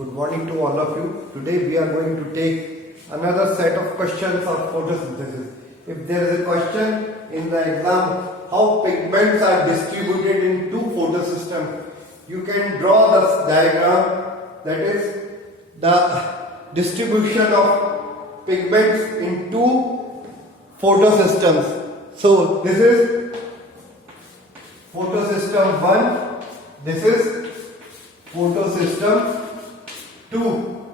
Good morning to all of you. Today we are going to take another set of questions on photosynthesis. If there is a question in the exam how pigments are distributed in two photosystems, you can draw this diagram, that is the distribution of pigments in two photosystems. So this is photosystem 1, this is photosystem 2.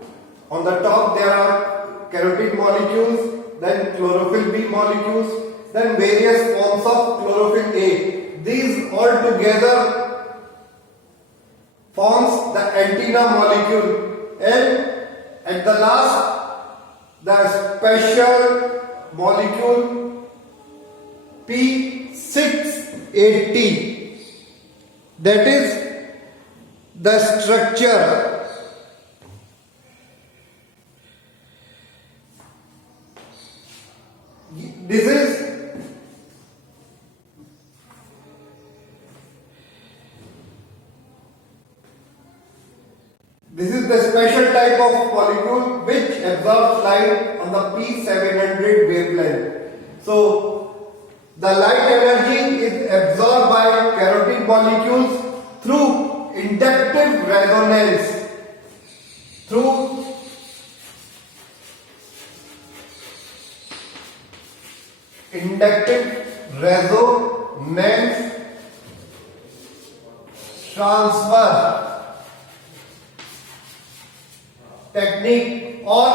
On the top there are carotene molecules, then chlorophyll B molecules, then various forms of chlorophyll A. These all together forms the antenna molecule, and at the last the special molecule P680, that is the structure. This is the special type of molecule which absorbs light on the P700 wavelength. So the light energy is absorbed by carotene molecules through inductive resonance. Through inductive resonance transfer technique or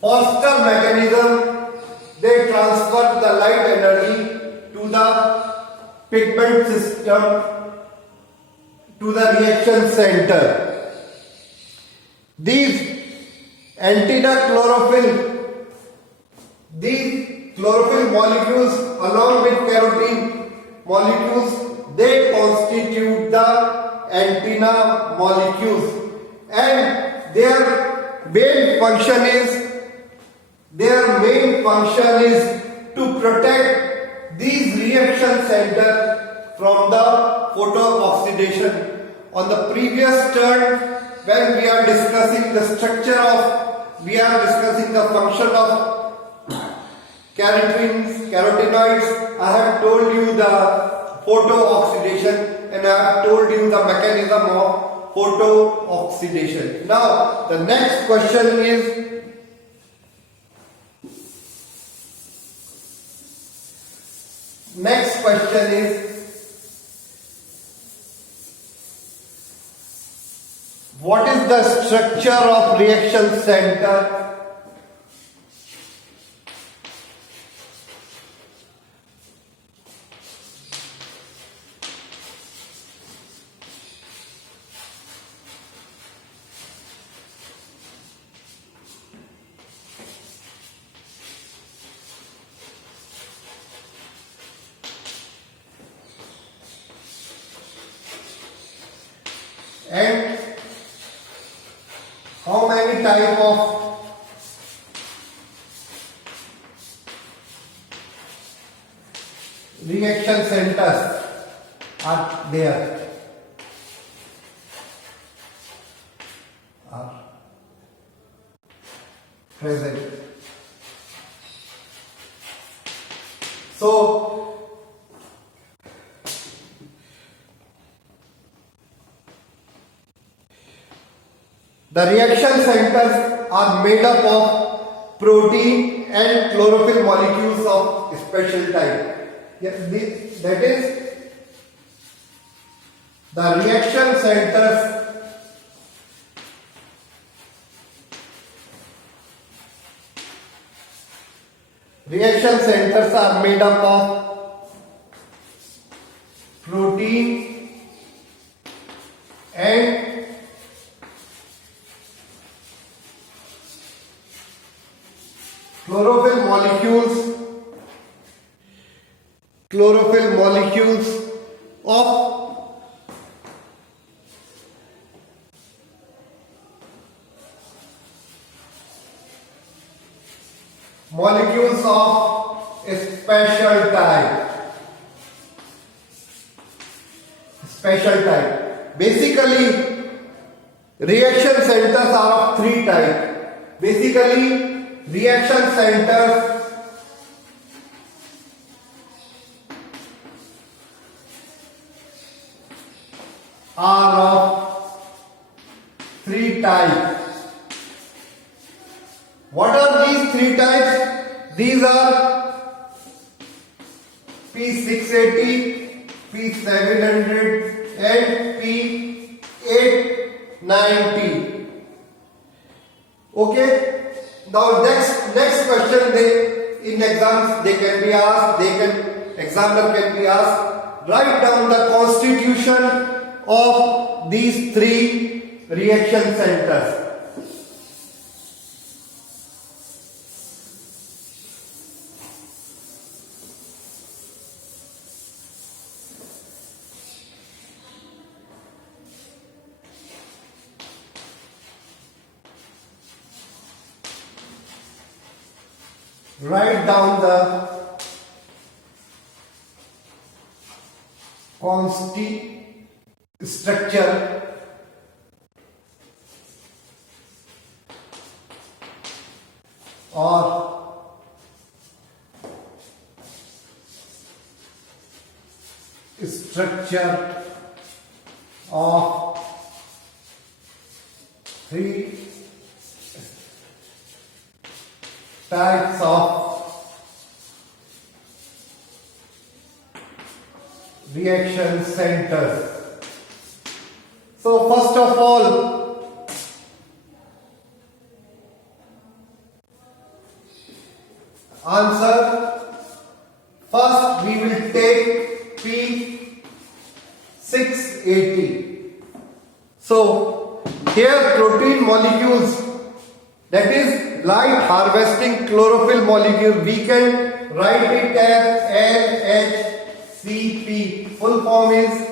Foster mechanism, they transfer the light energy to the pigment system, to the reaction center. These chlorophyll molecules along with carotene molecules, they constitute the antenna molecules, and their main function is to protect these reaction centers from the photooxidation. On the previous turn, when we are discussing the function of carotenoids, I have told you the photooxidation and I have told you the mechanism of photooxidation. Now the next question is, what is the structure of reaction center? And how many type of reaction centers are there? Are present. So the reaction centers are made up of protein and chlorophyll molecules of special type. Yes, that is, the reaction centers are made up of protein and chlorophyll molecules of special type. Basically, Reaction centers are of three types. Basically, reaction centers are of three types. What are these three types? These are P680, P700 and P890. Okay. Now next question in exams they can be asked. Examiner can be asked. Write down the constitution of these three reaction centers. Write down the structure or structure of three types of reaction centers. So first of all, answer. First we will take P680. So here protein molecules, that is light harvesting chlorophyll molecule, we can write it as LHCP. Full form is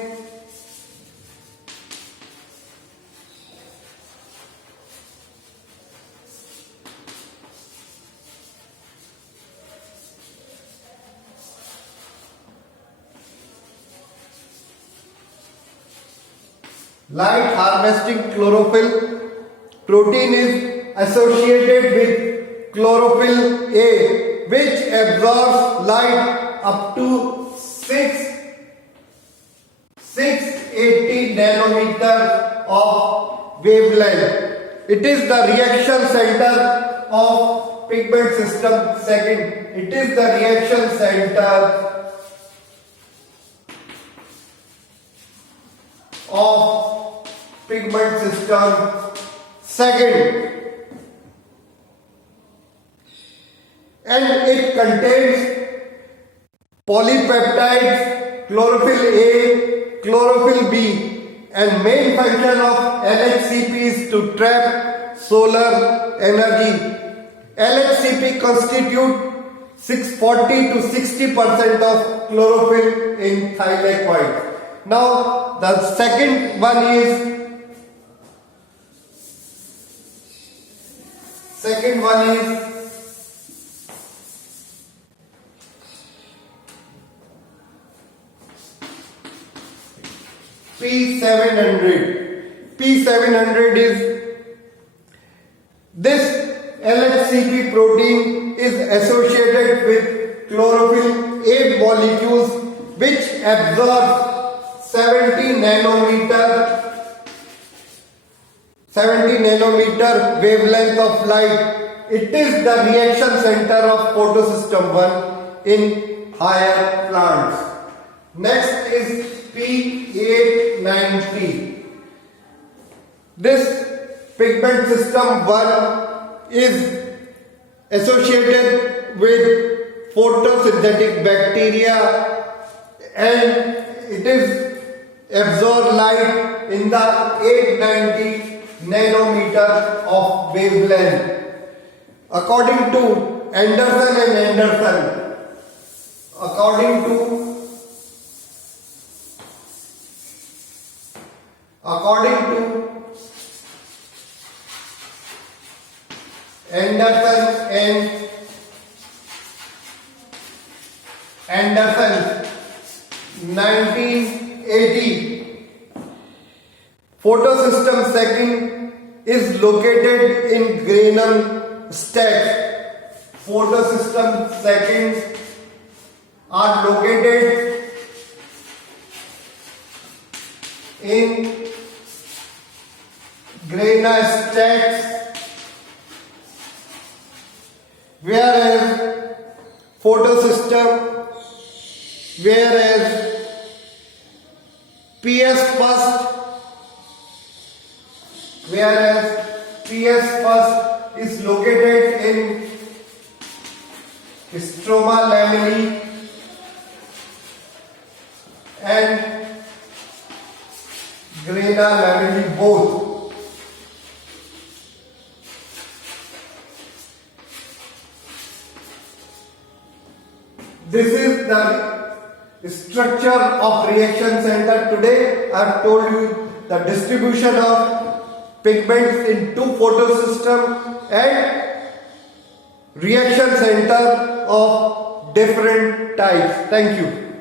light harvesting chlorophyll. Protein is associated with chlorophyll A, which absorbs light up to 680 nanometer of wavelength. It is the reaction center of pigment system. Second, it is the reaction center of pigment system. Second, and it contains polypeptides, chlorophyll A, chlorophyll B, and main function of LHCP is to trap solar energy. LHCP constitute 40 to 60% of chlorophyll in thylakoid. Now the second one is P700. P700 is this LHCP protein is associated with chlorophyll A molecules which absorb 70 nanometer wavelength of light. It is the reaction center of photosystem 1 in higher plants. Next is P890. This pigment system 1 is associated with photosynthetic bacteria and it is absorb light in the 890 nanometer of wavelength. According to Anderson and Anderson, according to Anderson and Anderson 1980, Photosystem second is located in Granum state. Photosystem second are located in Grana states, whereas photosystem, whereas PS first is located in stroma lamellae and Grana lamellae both. This is the structure of reaction center. Today I have told you the distribution of pigments in two photosystem and reaction center of different types. Thank you.